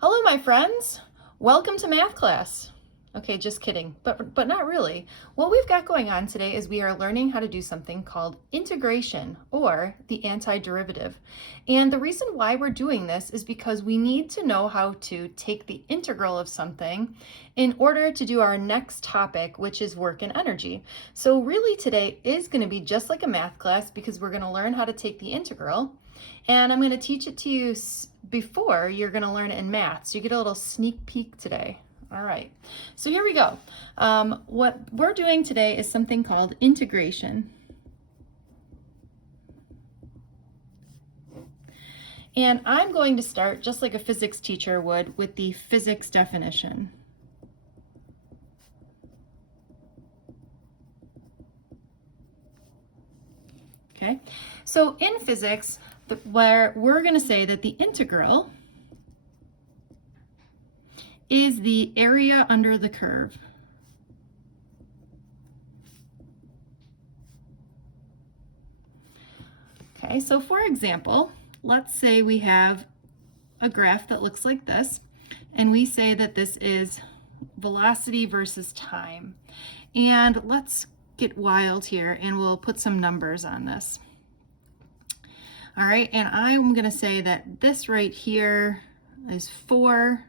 Hello, my friends. Welcome to math class. Okay, just kidding, but not really. What we've got going on today is we are learning how to do something called integration, or the antiderivative. And the reason why we're doing this is because we need to know how to take the integral of something in order to do our next topic, which is work and energy. So really today is going to be just like a math class because we're going to learn how to take the integral, and I'm going to teach it to you before you're going to learn it in math. So you get a little sneak peek today. All right, so here we go. What we're doing today is something called integration. And I'm going to start just like a physics teacher would with the physics definition. Okay, so in physics, where we're going to say that the integral is the area under the curve. Okay, so for example, let's say we have a graph that looks like this, and we say that this is velocity versus time. And let's get wild here and we'll put some numbers on this. All right, and I'm going to say that this right here is 4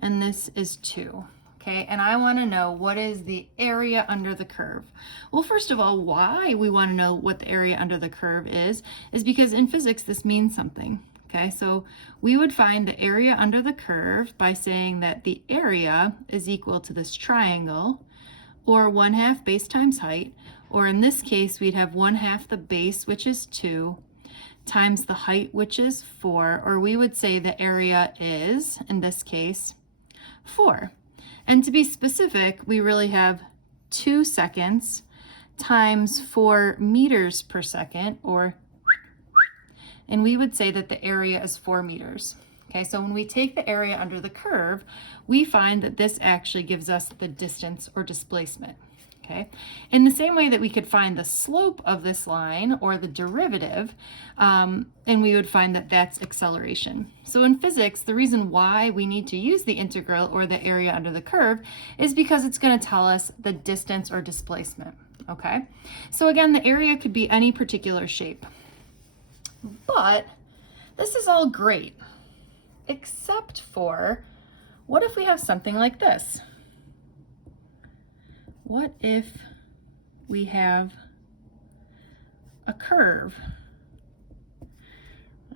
and this is 2. Okay, and I want to know what is the area under the curve. Well, first of all, why we want to know what the area under the curve is because in physics this means something. Okay, so we would find the area under the curve by saying that the area is equal to this triangle, or 1/2 base times height, or in this case we'd have 1/2 the base, which is 2, times the height, which is 4, or we would say the area is, in this case, 4. And to be specific, we really have 2 seconds times 4 meters per second, and we would say that the area is 4 meters. Okay, so when we take the area under the curve, we find that this actually gives us the distance or displacement. Okay, in the same way that we could find the slope of this line or the derivative, and we would find that that's acceleration. So in physics, the reason why we need to use the integral or the area under the curve is because it's going to tell us the distance or displacement. Okay, so again, the area could be any particular shape. But this is all great, except for, what if we have something like this? What if we have a curve?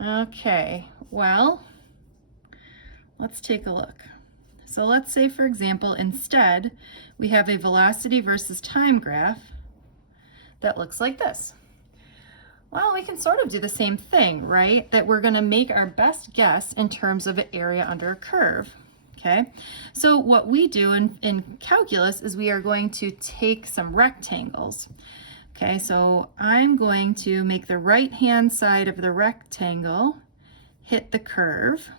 Okay, well, let's take a look. So let's say, for example, instead, we have a velocity versus time graph that looks like this. Well, we can sort of do the same thing, right? That we're going to make our best guess in terms of an area under a curve. Okay, so what we do in calculus is we are going to take some rectangles. Okay, so I'm going to make the right-hand side of the rectangle hit the curve.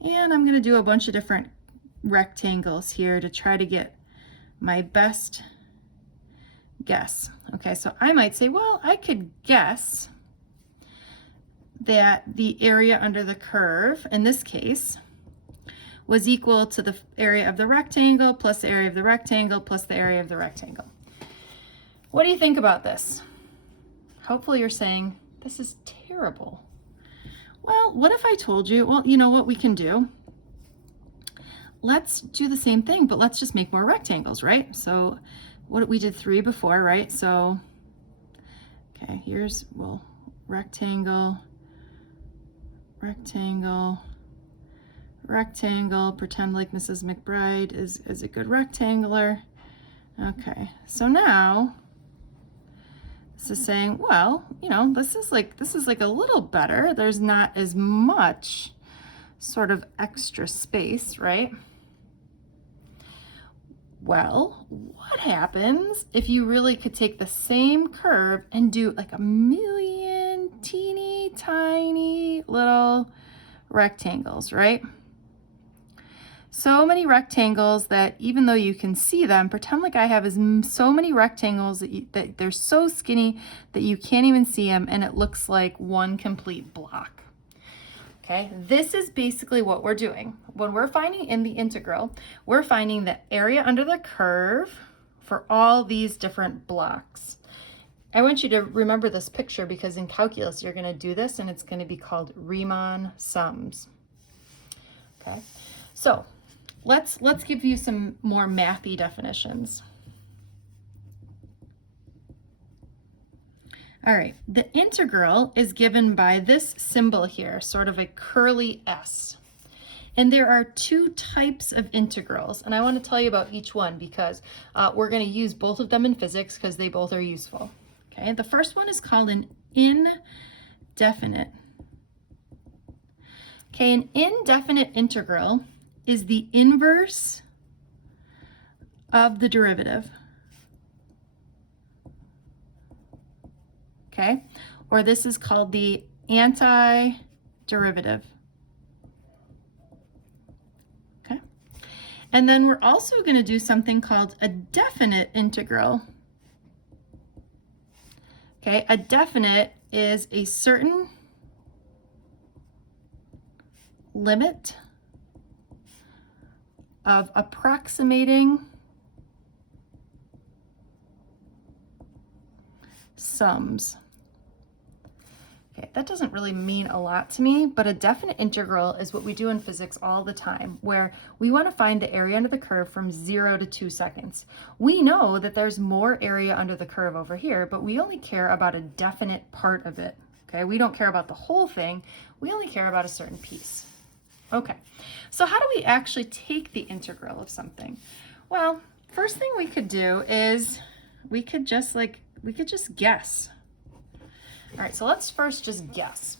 And I'm going to do a bunch of different rectangles here to try to get my best guess. Okay, so I might say, well, I could guess that the area under the curve, in this case, was equal to the area of the rectangle plus the area of the rectangle plus the area of the rectangle. What do you think about this? Hopefully you're saying, this is terrible. Well, what if I told you, well, you know what we can do? Let's do the same thing, but let's just make more rectangles, right? So what we did 3 before, right? So, okay, here's, well, rectangle, rectangle, rectangle, pretend like Mrs. McBride is a good rectangular. Okay, so now this is saying, well, you know, this is like a little better. There's not as much sort of extra space, right? Well, what happens if you really could take the same curve and do like a million teeny tiny little rectangles, right? So many rectangles that even though you can see them, pretend like I have so many rectangles that they're so skinny that you can't even see them, and it looks like one complete block. Okay, this is basically what we're doing. When we're finding in the integral, we're finding the area under the curve for all these different blocks. I want you to remember this picture because in calculus you're going to do this and it's going to be called Riemann sums. Okay, so let's give you some more mathy definitions. All right, the integral is given by this symbol here, sort of a curly S. And there are two types of integrals, and I want to tell you about each one because we're going to use both of them in physics because they both are useful. Okay, the first one is called an indefinite. Okay, an indefinite integral is the inverse of the derivative. Okay, or this is called the antiderivative. Okay, and then we're also going to do something called a definite integral. Okay, a definite is a certain limit of approximating sums. Okay, that doesn't really mean a lot to me, but a definite integral is what we do in physics all the time, where we want to find the area under the curve from 0 to 2 seconds. We know that there's more area under the curve over here, but we only care about a definite part of it. Okay, we don't care about the whole thing. We only care about a certain piece. Okay, so how do we actually take the integral of something? Well, first thing we could do is we could just guess. All right, so let's first just guess.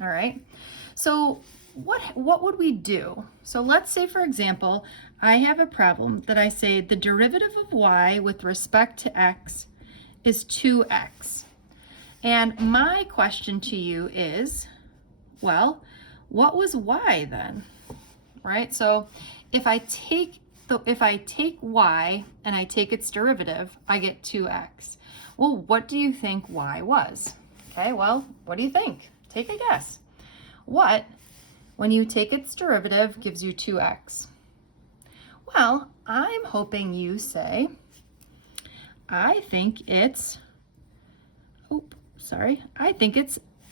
All right, so what would we do? So let's say, for example, I have a problem that I say the derivative of y with respect to x is 2x. And my question to you is, well, what was y then? Right? So if I take y and I take its derivative, I get 2x. Well, what do you think y was? Okay, well, what do you think? Take a guess. What, when you take its derivative, gives you 2x? Well, I'm hoping you say, I think it's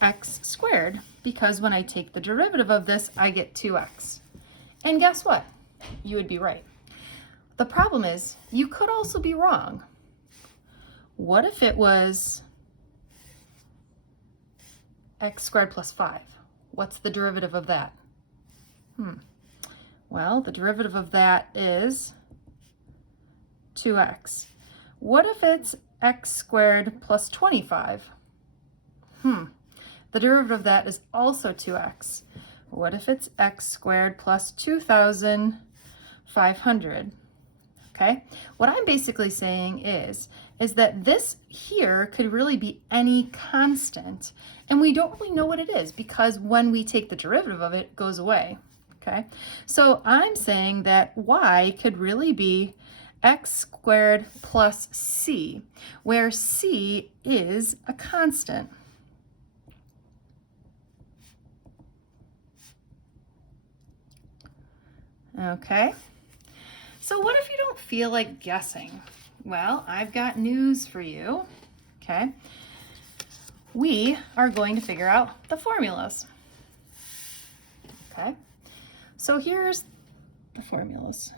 x squared, because when I take the derivative of this, I get 2x. And guess what? You would be right. The problem is, you could also be wrong. What if it was x squared plus 5? What's the derivative of that? Well, the derivative of that is 2x. What if it's x squared plus 25? The derivative of that is also 2x. What if it's x squared plus 2,500? Okay, what I'm basically saying is that this here could really be any constant, and we don't really know what it is because when we take the derivative of it, it goes away. Okay, so I'm saying that y could really be x squared plus c, where c is a constant. Okay, so what if you don't feel like guessing? Well, I've got news for you. Okay, we are going to figure out the formulas. Okay, so here's the formulas.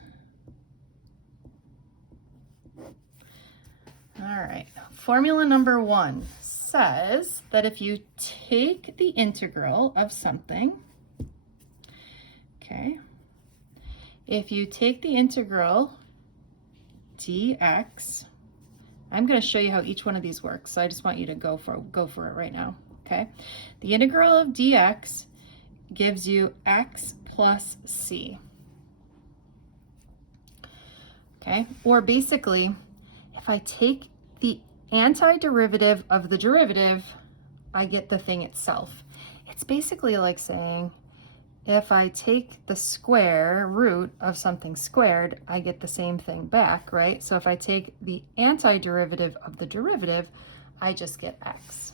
All right, formula number 1 says that if you take the integral of something, okay, if you take the integral dx, I'm going to show you how each one of these works, so I just want you to go for it right now. Okay, the integral of dx gives you x plus c. Okay, or basically, if I take the antiderivative of the derivative, I get the thing itself. It's basically like saying, if I take the square root of something squared, I get the same thing back, right? So if I take the antiderivative of the derivative, I just get x.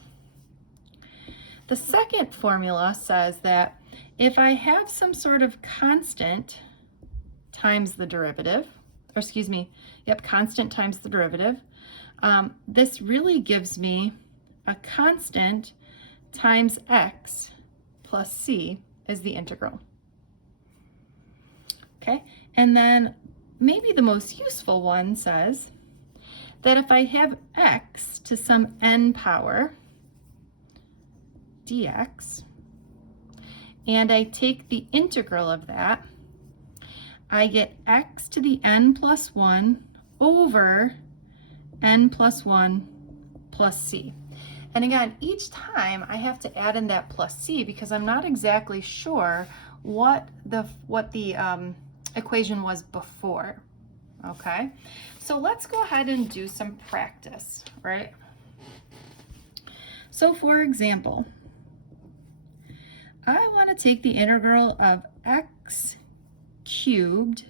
The second formula says that if I have some sort of constant times the derivative, or excuse me, yep, constant times the derivative, this really gives me a constant times x plus c as the integral. Okay, and then maybe the most useful one says that if I have x to some n power dx, and I take the integral of that, I get x to the n plus 1 over n plus 1 plus c. And again, each time I have to add in that plus c because I'm not exactly sure what the equation was before. Okay, so let's go ahead and do some practice, right? So for example, I want to take the integral of x cubed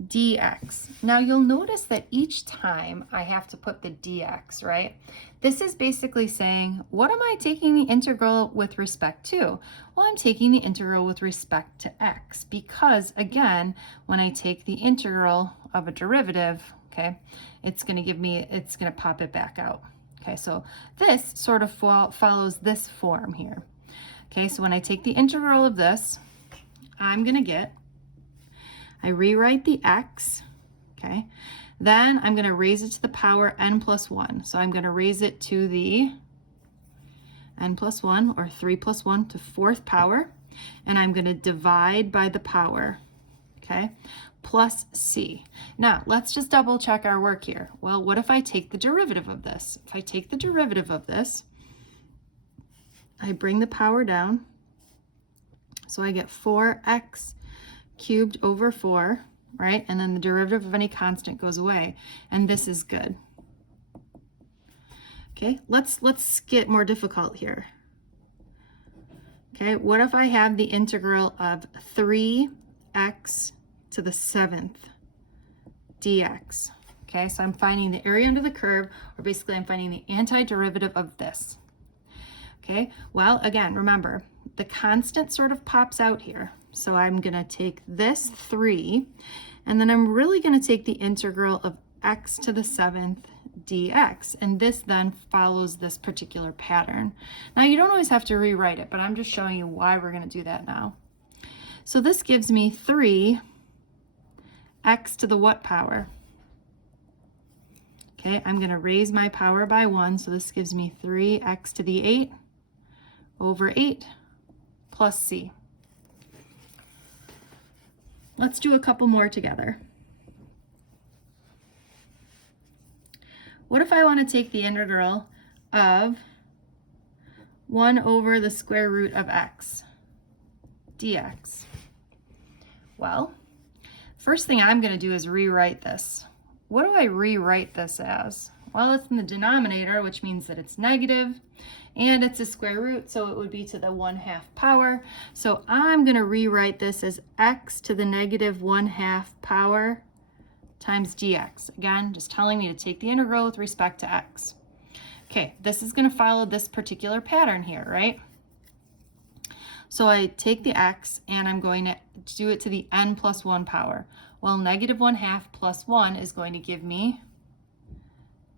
dx. Now you'll notice that each time I have to put the dx, right? This is basically saying, what am I taking the integral with respect to? Well, I'm taking the integral with respect to x because, again, when I take the integral of a derivative, okay, it's going to pop it back out. Okay, so this sort of follows this form here. Okay, so when I take the integral of this, I'm going to get, I rewrite the x, okay, then I'm going to raise it to the power n plus 1. So I'm going to raise it to the n plus 1, or 3 plus 1 to 4th power, and I'm going to divide by the power, okay, plus c. Now, let's just double check our work here. Well, what if I take the derivative of this? If I take the derivative of this, I bring the power down, so I get 4x cubed over 4, right? And then the derivative of any constant goes away, and this is good. Okay, let's get more difficult here. Okay, what if I have the integral of 3x to the 7th dx? Okay, so I'm finding the area under the curve, or basically I'm finding the antiderivative of this. Okay, well, again, remember, the constant sort of pops out here. So I'm going to take this 3, and then I'm really going to take the integral of x to the 7th dx, and this then follows this particular pattern. Now, you don't always have to rewrite it, but I'm just showing you why we're going to do that now. So this gives me 3x to the what power? Okay, I'm going to raise my power by 1, so this gives me 3x to the 8 over 8 plus c. Let's do a couple more together. What if I want to take the integral of 1 over the square root of x dx? Well, first thing I'm going to do is rewrite this. What do I rewrite this as? Well, it's in the denominator, which means that it's negative, and it's a square root, so it would be to the 1/2 power. So I'm going to rewrite this as x to the negative 1/2 power times dx. Again, just telling me to take the integral with respect to x. Okay, this is going to follow this particular pattern here, right? So I take the x and I'm going to do it to the n plus 1 power. Well, negative 1/2 plus 1 is going to give me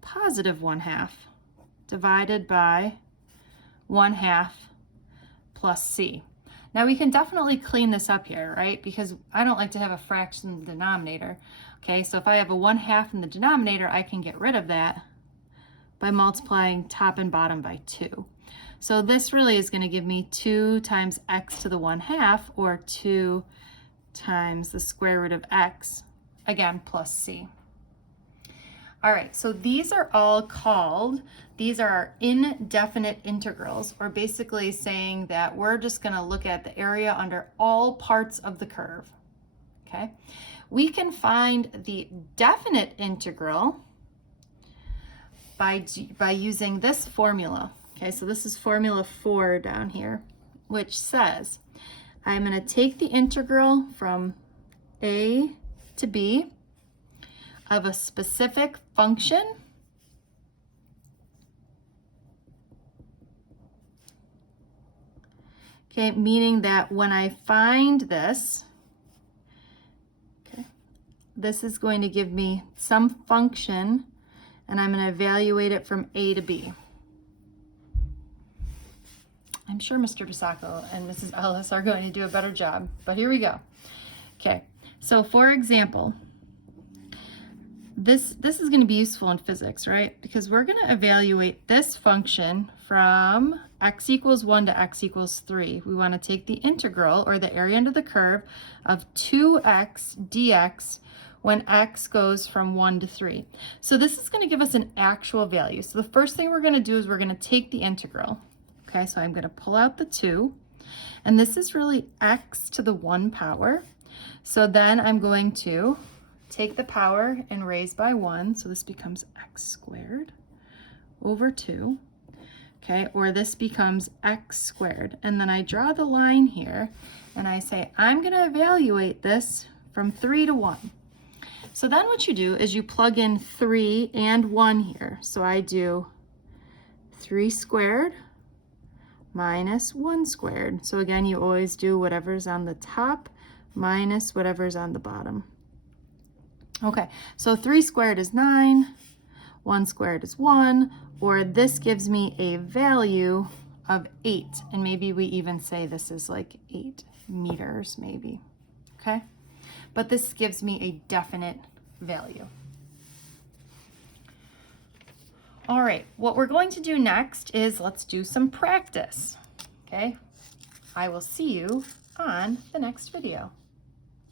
positive 1/2 divided by 1/2 plus c. Now we can definitely clean this up here, right? Because I don't like to have a fraction in the denominator. Okay, so if I have a 1/2 in the denominator, I can get rid of that by multiplying top and bottom by 2. So this really is going to give me 2 times x to the 1/2, or 2 times the square root of x, again, plus c. All right, so these are all called, these are our indefinite integrals, or basically saying that we're just going to look at the area under all parts of the curve. Okay, we can find the definite integral by using this formula. Okay, so this is formula 4 down here, which says I'm going to take the integral from a to b of a specific function Okay, meaning that when I find this, okay, this is going to give me some function, and I'm going to evaluate it from A to B. I'm sure Mr. DeSacco and Mrs. Ellis are going to do a better job, but here we go. Okay, so for example, this is going to be useful in physics, right? Because we're going to evaluate this function from x equals 1 to x equals 3. We want to take the integral, or the area under the curve, of 2x dx when x goes from 1 to 3. So this is going to give us an actual value. So the first thing we're going to do is we're going to take the integral. Okay, so I'm going to pull out the 2, and this is really x to the 1 power. So then I'm going to take the power and raise by 1, so this becomes x squared over 2, okay, or this becomes x squared. And then I draw the line here, and I say, I'm going to evaluate this from 3 to 1. So then what you do is you plug in 3 and 1 here. So I do 3 squared minus 1 squared. So again, you always do whatever's on the top minus whatever's on the bottom. Okay, so 3 squared is 9, 1 squared is 1, or this gives me a value of 8, and maybe we even say this is like 8 meters maybe, okay? But this gives me a definite value. All right, what we're going to do next is let's do some practice, okay? I will see you on the next video.